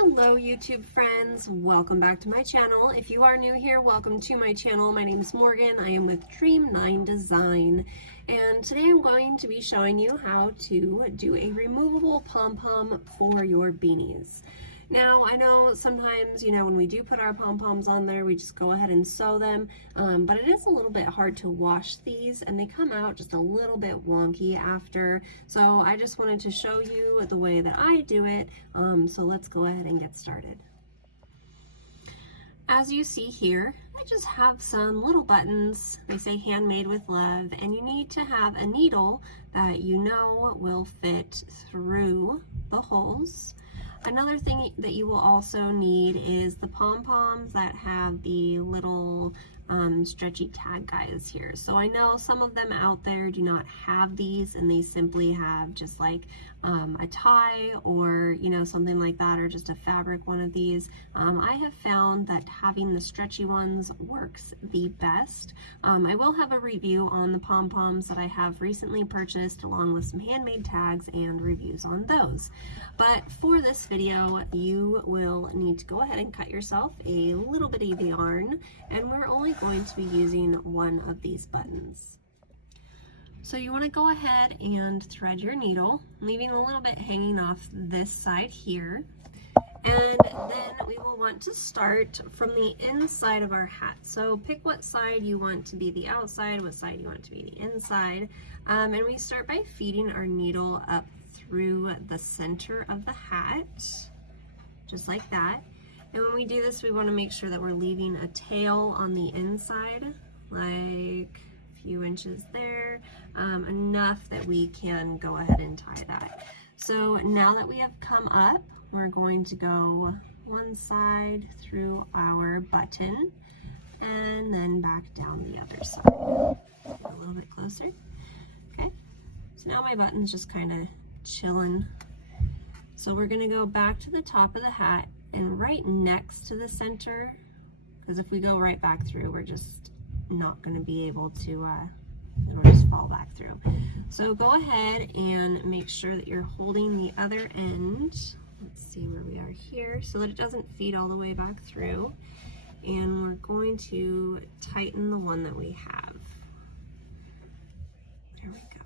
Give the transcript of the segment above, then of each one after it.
Hello YouTube friends, welcome back to my channel. If you are new here, welcome to my channel. My name is Morgan. I am with Dream9 Design, and today I'm going to be showing you how to do a removable pom-pom for your beanies. Now, I know sometimes, when we do put our pom-poms on there, we just go ahead and sew them, but it is a little bit hard to wash these, and they come out just a little bit wonky after. So I just wanted to show you the way that I do it, so let's go ahead and get started. As you see here, I just have some little buttons. They say handmade with love, and you need to have a needle that you know will fit through the holes. Another thing that you will also need is the pom-poms that have the little stretchy tag guys here. So I know some of them out there do not have these, and they simply have just like a tie or something like that, or just a fabric one of these. I have found that having the stretchy ones works the best. I will have a review on the pom-poms that I have recently purchased, along with some handmade tags and reviews on those. But for this video, you will need to go ahead and cut yourself a little bit of yarn, and we're only going to be using one of these buttons. So you want to go ahead and thread your needle, leaving a little bit hanging off this side here. And then we will want to start from the inside of our hat. So pick what side you want to be the outside, what side you want to be the inside. And we start by feeding our needle up through the center of the hat, just like that. And when we do this, we want to make sure that we're leaving a tail on the inside, like a few inches there, enough that we can go ahead and tie that. So now that we have come up, we're going to go one side through our button and then back down the other side. Get a little bit closer. Okay, so now my button's just kind of chilling. So we're going to go back to the top of the hat and right next to the center, because if we go right back through, we're just not going to be able to, it'll just fall back through. So go ahead and make sure that you're holding the other end. Let's see where we are here, so that it doesn't feed all the way back through. And we're going to tighten the one that we have. There we go.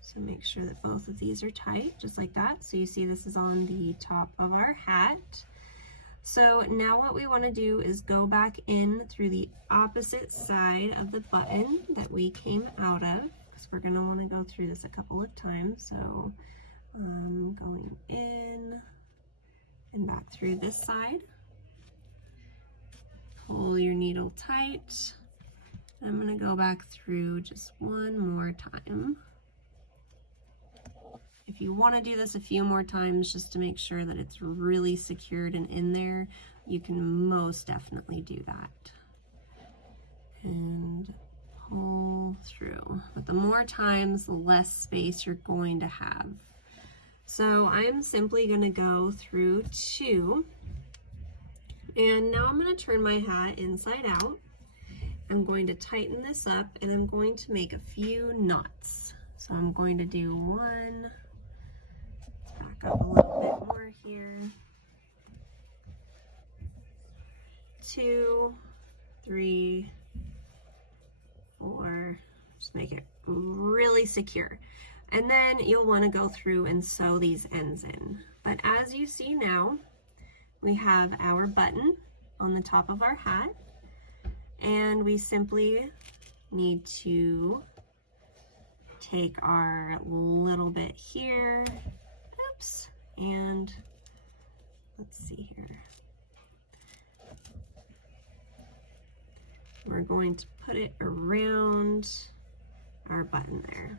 So make sure that both of these are tight, just like that. So you see this is on the top of our hat. So now what we want to do is go back in through the opposite side of the button that we came out of, because we're going to want to go through this a couple of times. So going in and back through this side. Pull your needle tight. I'm going to go back through just one more time. If you want to do this a few more times just to make sure that it's really secured and in there, you can most definitely do that. And pull through. But the more times, the less space you're going to have. So I'm simply going to go through 2. And now I'm going to turn my hat inside out. I'm going to tighten this up, and I'm going to make a few knots. So I'm going to do 1, back up a little bit more here, 2, 3, 4, just make it really secure. And then you'll want to go through and sew these ends in. But as you see now, we have our button on the top of our hat, and we simply need to take our little bit here, oops, and let's see here. We're going to put it around our button there.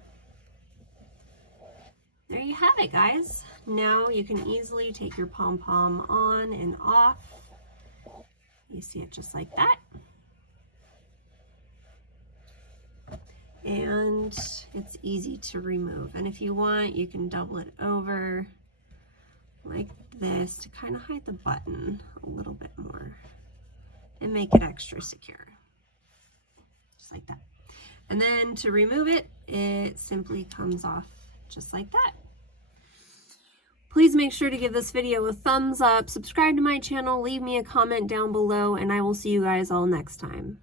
There you have it, guys. Now you can easily take your pom-pom on and off. You see it just like that. And it's easy to remove. And if you want, you can double it over like this to kind of hide the button a little bit more and make it extra secure. Just like that. And then to remove it, it simply comes off just like that. Please make sure to give this video a thumbs up, subscribe to my channel, leave me a comment down below, and I will see you guys all next time.